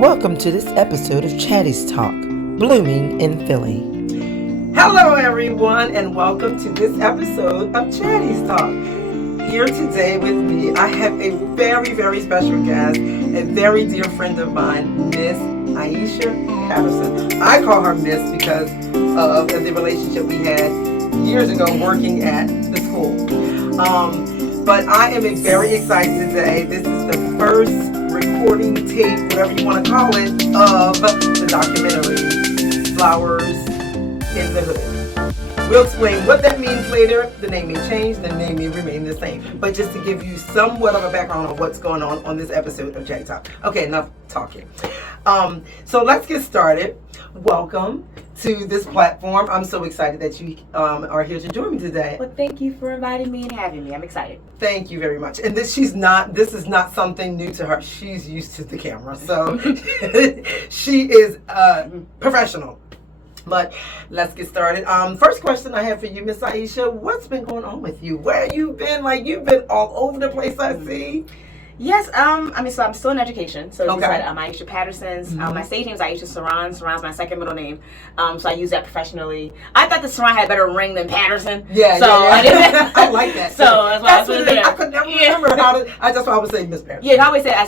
Welcome to this episode of Chatty's Talk, Blooming in Philly. Hello everyone and welcome to this episode of Chatty's Talk. Here today with me, I have a very, very special guest, a very dear friend of mine, Miss Aisha Patterson. I call her Miss because of the relationship we had years ago working at the school. But I am very excited today. This is the first recording tape, whatever you want to call it, of the documentary, Flowers in the Hood. We'll explain what that means later. The name may change, the name may remain the same. But just to give you somewhat of a background on what's going on this episode of Chatty Talk. Okay, enough talking. So let's get started. Welcome to this platform. I'm so excited that you are here to join me today. Well, thank you for inviting me and having me. I'm excited. Thank you very much. And this is not something new to her. She's used to the camera. So she is professional. But let's get started. First question I have for you, Miss Aisha, what's been going on with you? Where you been? Like, you've been all over the place, I see. Yes, so I'm still in education. So okay. You said Aisha Patterson's. Mm-hmm. My stage name is Aisha Saran. Saran's my second middle name. So I use that professionally. I thought the Saran had a better ring than Patterson. Yeah, so yeah. I like that. So that's why I put it there. I could never remember how to. That's why I would say Miss Patterson. Yeah, I always say I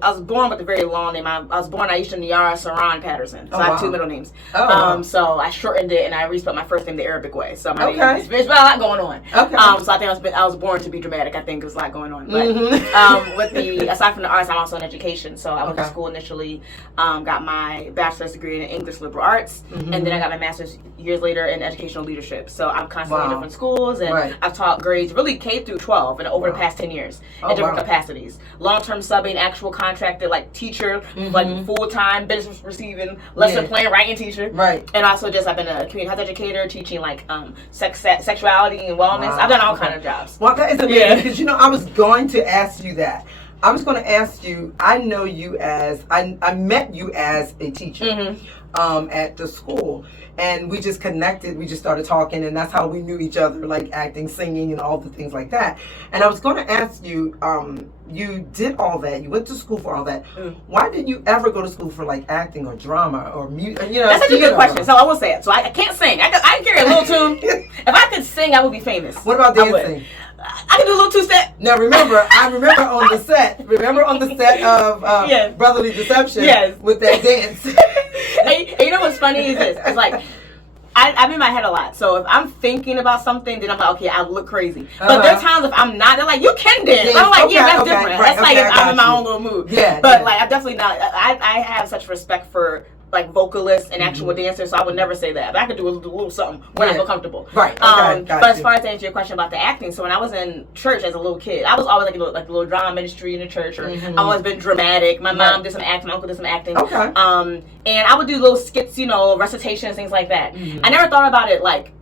was born with a very long name. I was born Aisha Niara Saran Patterson. So I have two middle names. Oh, wow. So I shortened it and I respelled my first name the Arabic way. So my name, it's a lot going on. Okay. So I think I was born to be dramatic. I think there's a lot going on. But with aside from the arts, I'm also in education. So I went to school initially, got my bachelor's degree in English liberal arts, and then I got my master's years later in educational leadership. So I'm constantly in different schools, and I've taught grades really K through 12 and over the past 10 years in different capacities. Long-term subbing, actual contracted, like teacher, like full-time business receiving, lesson plan writing teacher. Right. And also I've been a community health educator, teaching like sexuality and wellness. I've done all kinds of jobs. Well, that is amazing because I was going to ask you that. I was going to ask you, I know you as, I met you as a teacher at the school. And we just connected, we just started talking, and that's how we knew each other, like acting, singing, and all the things like that. And I was going to ask you, you did all that, you went to school for all that. Why didn't you ever go to school for like acting or drama or music? That's such a good question. So I will say it. So I can't sing. I can carry a little tune. If I could sing, I would be famous. What about dancing? I can do a little two-step. Now I remember on the set of Brotherly Deception with that dance. And you know what's funny is this? It's like, I'm in my head a lot. So if I'm thinking about something, then I'm like, okay, I look crazy. But there's times if I'm not, they're like, you can dance. I'm like, that's different. Right, that's like if I'm in my own little mood. Yeah. But like, I'm definitely not. I have such respect for like vocalists and actual dancers, so I would never say that. But I could do a little something when I feel comfortable. Right. But as far as to answer your question about the acting, so when I was in church as a little kid, I was always like a little drama ministry in the church, or I've always been dramatic. My mom did some acting, my uncle did some acting. Okay. And I would do little skits, recitations, things like that. I never thought about it like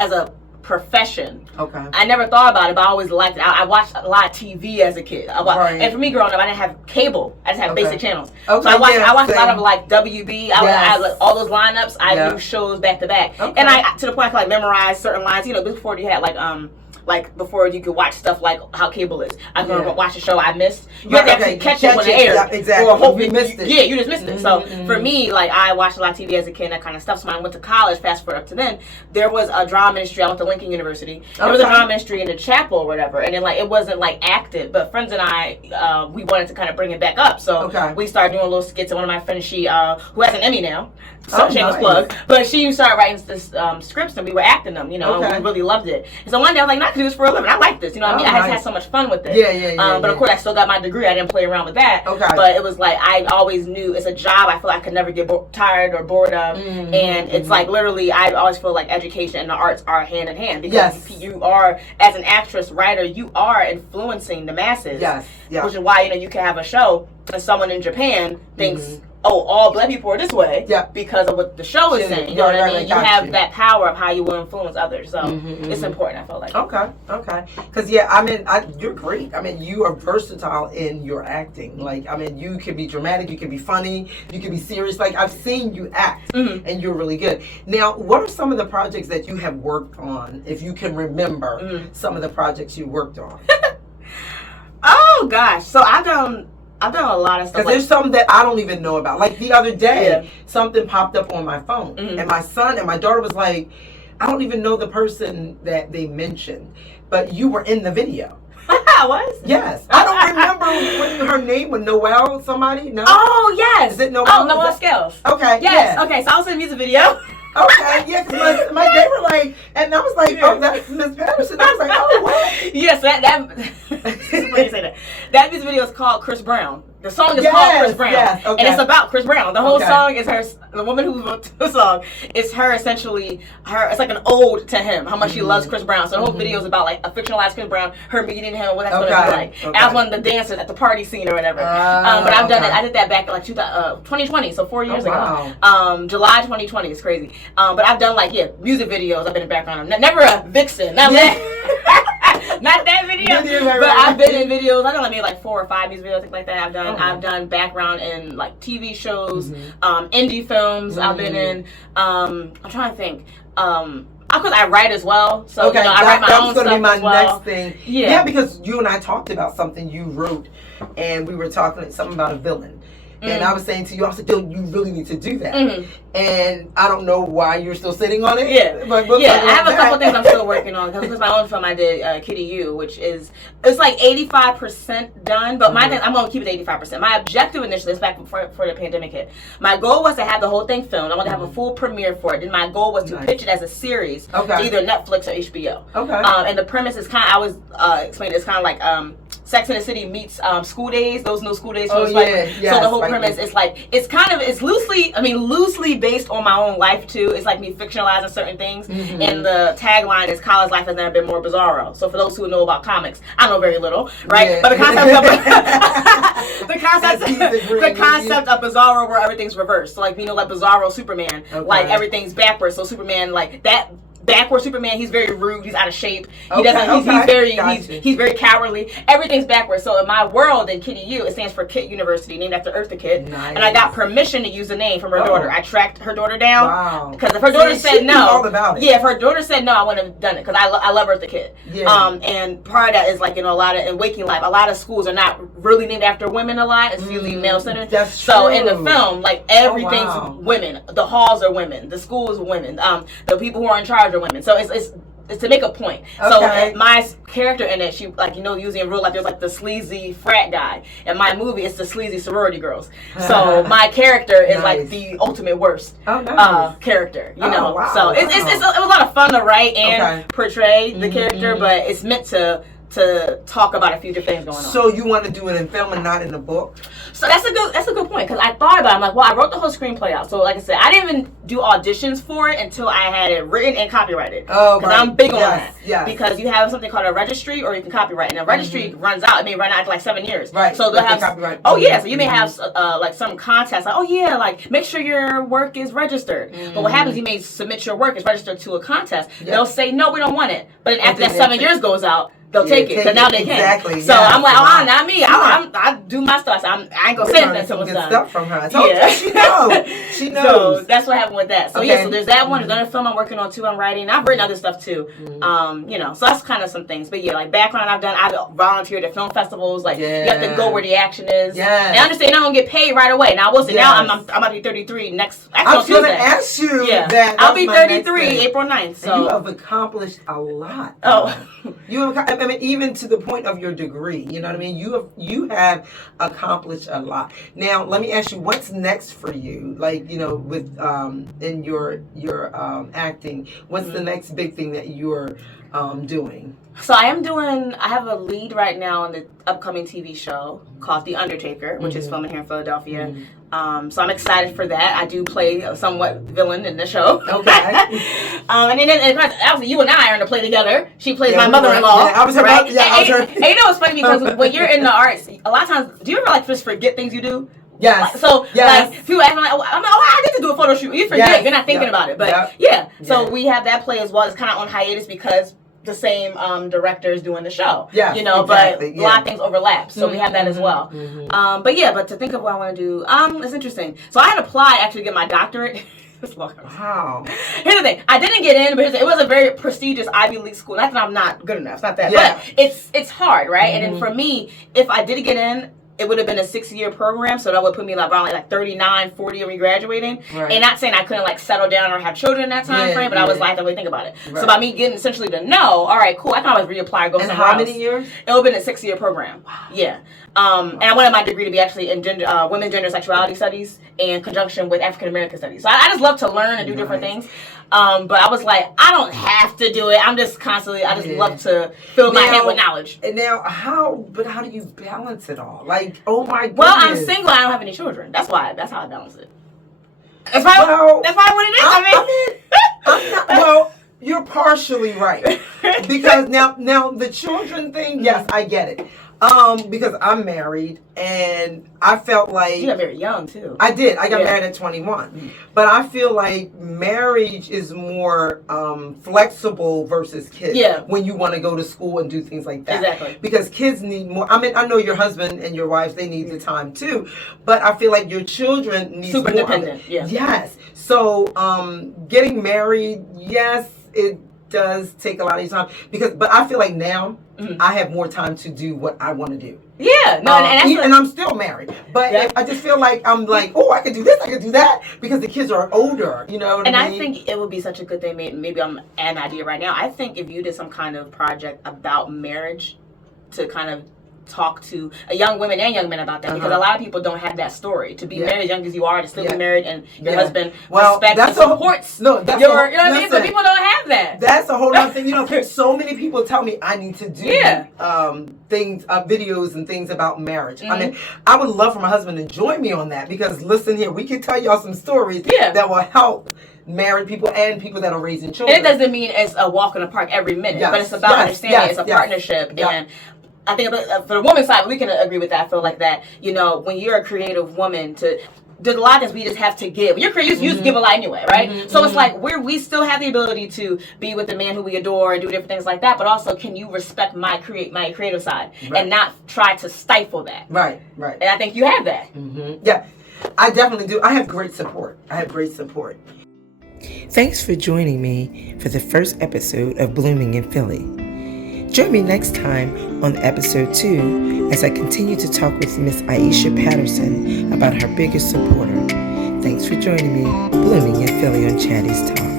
as a profession. Okay. I never thought about it, but I always liked it. I watched a lot of TV as a kid. And for me growing up, I didn't have cable. I just had basic channels. Okay. So I watched a lot of like WB. I like all those lineups. I knew shows back to back. Okay. And I to the point I could like memorize certain lines. Before you had like before you could watch stuff like how cable is. I could watch a show I missed. You have to actually catch it when it aired. Yeah, exactly. Or hopefully you missed it. Yeah, you just missed it. So for me, like I watched a lot of TV as a kid and that kind of stuff. So when I went to college, fast forward up to then, there was a drama ministry. I went to Lincoln University. There was a drama ministry in the chapel or whatever. And then like it wasn't like active, but friends and I, we wanted to kind of bring it back up. So we started doing little skits. And one of my friends, she who has an Emmy now. So shameless plug. But she started writing this scripts and we were acting them, and we really loved it. And so one day I was like, I can do this for a living. I like this, I mean? I just had so much fun with it. Yeah. But of course I still got my degree. I didn't play around with that. Okay. But it was like, I always knew it's a job I feel like I could never get tired or bored of. And it's like literally, I always feel like education and the arts are hand in hand. Because you are, as an actress, writer, you are influencing the masses. Yes. Which is why, you can have a show and someone in Japan thinks, all black people are this way because of what the show is saying. You know what I mean? You have that power of how you will influence others. So it's important, I feel like. Okay. Because, you're great. I mean, you are versatile in your acting. Like, I mean, you can be dramatic, you can be funny, you can be serious. Like, I've seen you act, and you're really good. Now, what are some of the projects that you have worked on, if you can remember some of the projects you worked on? Oh, gosh. So I've done I've done a lot of stuff. Because there's some that I don't even know about. Like the other day, something popped up on my phone, and my son and my daughter was like, I don't even know the person that they mentioned, but you were in the video. I was? Yes. I don't remember what her name was. Noelle somebody? No? Oh, yes. Is it Noelle? Oh, Noelle Scales. Okay. Yes. Yeah. Okay, so I was in a music video. Okay, yeah, because they were like, and I was like, oh, that's Miss Patterson. I was like, oh, what? Yes, what you say that? That music video is called Chris Brown. The song is called Chris Brown, and it's about Chris Brown. The whole song is her. The woman who wrote the song is her. Essentially, her. It's like an ode to him. How much she loves Chris Brown. So the whole video is about like a fictionalized Chris Brown, her meeting him, what that's going to be like. And I was one of the dancers at the party scene or whatever. But I've done it. I did that back in like 2020, so 4 years ago. July 2020 is crazy. But I've done like music videos. I've been in background. Never a vixen. Not that video. But I've been in videos. I've done maybe like 4 or 5 music videos, things like that. I've done background in like TV shows, indie films. I've been in. I'm trying to think. Of course, I write as well. So I write my own stuff. That's going to be my next thing. Yeah, because you and I talked about something you wrote, and we were talking something about a villain. And I was saying to you, I said, you really need to do that. And I don't know why you're still sitting on it. But I have a couple things I'm still working on. Because my own film I did, Kitty U, which it's like 85% done. But my thing, I'm going to keep it 85%. My objective initially, back before the pandemic hit, my goal was to have the whole thing filmed. I wanted to have a full premiere for it. And my goal was to pitch it as a series to either Netflix or HBO. And the premise is kind of, I was explaining, it's kind of like Sex and the City meets School Days, those new School Days. So, so the whole premise is like, it's loosely based on my own life too. It's like me fictionalizing certain things. And the tagline is college life has never been more bizarro. So for those who know about comics, I know very little, right? But the concept of bizarro where everything's reversed. So like, like Bizarro Superman, like everything's backwards. So Superman, like that backward Superman, he's very rude, he's out of shape, he's very cowardly, everything's backwards. So in my world, in Kitty U, it stands for Kit University, named after Eartha Kitt. And I got permission to use the name from her daughter. I tracked her daughter down because if her daughter said no, if her daughter said no, I wouldn't have done it because I love Eartha Kitt. And part of that is like, a lot of, in Waking Life, a lot of schools are not really named after women a lot. It's usually male centered. So in the film, like everything's women. The halls are women. The schools are women. The people who are in charge are women. So it's to make a point. So my character in it, she usually in real life there's like the sleazy frat guy. In my movie, it's the sleazy sorority girls. So my character is like the ultimate worst character. So it was a lot of fun to write and portray the character, but it's meant to talk about a few different things going on. So you want to do it in film and not in the book? So that's a good point because I thought about it. I'm like, well, I wrote the whole screenplay out. So like I said, I didn't even do auditions for it until I had it written and copyrighted. Because I'm big on that. Because you have something called a registry or you can copyright. And a registry runs out. It may run out after like 7 years. So they'll have copyright. So you may have like some contest like, like make sure your work is registered. But what happens, you may submit your work is registered to a contest. They'll say, no, we don't want it. But after that 7 years goes out, they'll take it, because now they can. So I'm like, not me. I do my stuff. So I ain't gonna say anything until it's done. Stuff from her. I told you, she knows. She knows. So that's what happened with that. So so there's that one. There's another film I'm working on too. I'm writing. I've written other stuff too. So that's kind of some things. But like background I've volunteered at film festivals. Like you have to go where the action is. And I understand you're not gonna get paid right away. Now I will say now I'm about to be 33 next. I was gonna ask you that. I'll be 33 April 9th. So you have accomplished a lot. You have. I mean, even to the point of your degree, you know what I mean? You have accomplished a lot. Now, let me ask you, what's next for you? Like, with in your acting, what's the next big thing that you're doing? So I have a lead right now on the upcoming TV show called The Undertaker, which is filming here in Philadelphia. So I'm excited for that. I do play a somewhat villain in the show. And then obviously you and I are in the play together. She plays my mother-in-law. And it's funny because when you're in the arts, a lot of times, do you ever like just forget things you do? Yes. Like people ask me, I need to do a photo shoot. You forget, you're not thinking about it. But so we have that play as well. It's kind of on hiatus because the same director is doing the show. But a lot of things overlap. So we have that as well. But to think of what I want to do, it's interesting. So I had applied actually to get my doctorate. Wow. Here's the thing. I didn't get in, but it was a very prestigious Ivy League school. Not that I'm not good enough. It's not that. But it's hard, right? And then for me, if I did get in, it would have been a 6-year program, so that would put me like around like 39, 40 of me graduating. Right. And not saying I couldn't like settle down or have children in that time frame, but I was like, I have to really think about it. Right. So by me getting essentially to know, all right, cool, I can always reapply, go somewhere else. And how many years? It would have been a 6-year program. Wow. Yeah. And I wanted my degree to be actually in women's gender sexuality studies in conjunction with African American studies. So I just love to learn and do different things. But I was like, I don't have to do it. I'm just constantly, I just love to fill my head with knowledge. And now, how do you balance it all? Like, oh my goodness. Well, I'm single. I don't have any children. That's how I balance it. That's probably what it is. I mean I'm not, well, you're partially right. Because now the children thing, yes, I get it. Because I'm married and I felt like... You got very young too. I did. I got married at 21. Mm-hmm. But I feel like marriage is more flexible versus kids. Yeah. When you want to go to school and do things like that. Exactly. Because kids need more... I mean, I know your husband and your wife, they need the time too. But I feel like your children need super more... independent. Yeah. Yes. So, getting married, yes, it does take a lot of your time. But I feel like now... Mm-hmm. I have more time to do what I want to do. Yeah, no, and I'm still married, but I just feel like I'm like, oh, I can do this, I can do that, because the kids are older, you know what I mean? And I think it would be such a good thing. Maybe I'm an idea right now. I think if you did some kind of project about marriage to kind of talk to young women and young men about that, because a lot of people don't have that story. To be married as young as you are, to still be married, and your husband respects and supports you know what I mean? So people don't have that. That's a whole other thing. You know, so many people tell me I need to do things, videos and things about marriage. Mm-hmm. I mean, I would love for my husband to join me on that, because listen here, we can tell y'all some stories that will help married people and people that are raising children. And it doesn't mean it's a walk in the park every minute, but it's about understanding it's a partnership. And I think for the woman's side, we can agree with that. I feel like that, you know, when you're a creative woman, there's a lot of things we just have to give. When you're creative, you just give a lot anyway, right? Mm-hmm. So it's like we still have the ability to be with the man who we adore and do different things like that, but also can you respect my creative side and not try to stifle that? Right. And I think you have that. Mm-hmm. Yeah, I definitely do. I have great support. Thanks for joining me for the first episode of Blooming in Philly. Join me next time on episode 2 as I continue to talk with Miss Aisha Patterson about her biggest supporter. Thanks for joining me, Blooming in Philly on Chatty's Talk.